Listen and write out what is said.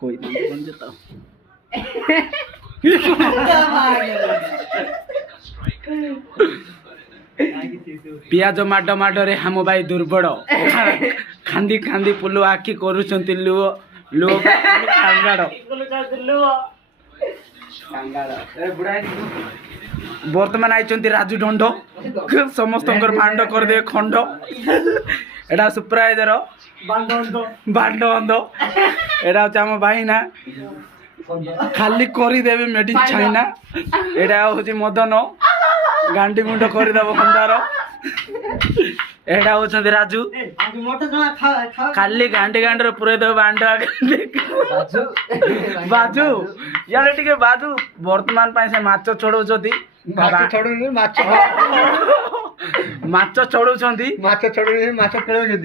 कोई नहीं बन जाता पियाज माड माडरे हम भाई दुर्बल खांदी खांदी पुलु आखि करूछंती लुओ लुओ कांगाड़ बर्तमान आई राजू ढंड समस्त भांड कर दे खंड एटा सुपरवाइजर बांड बंद एटा हूँ आम भाईना खाली करदेवी मेड इन चाइना एटा हूँ मदन गांडी मुंड करदेव खंडार एटा हूँ राजू खाली गांडी गांडी पुरे देव बांड बाजू यार टे बाजू बर्तमान से माछ छड़ौती माछ छड़ौती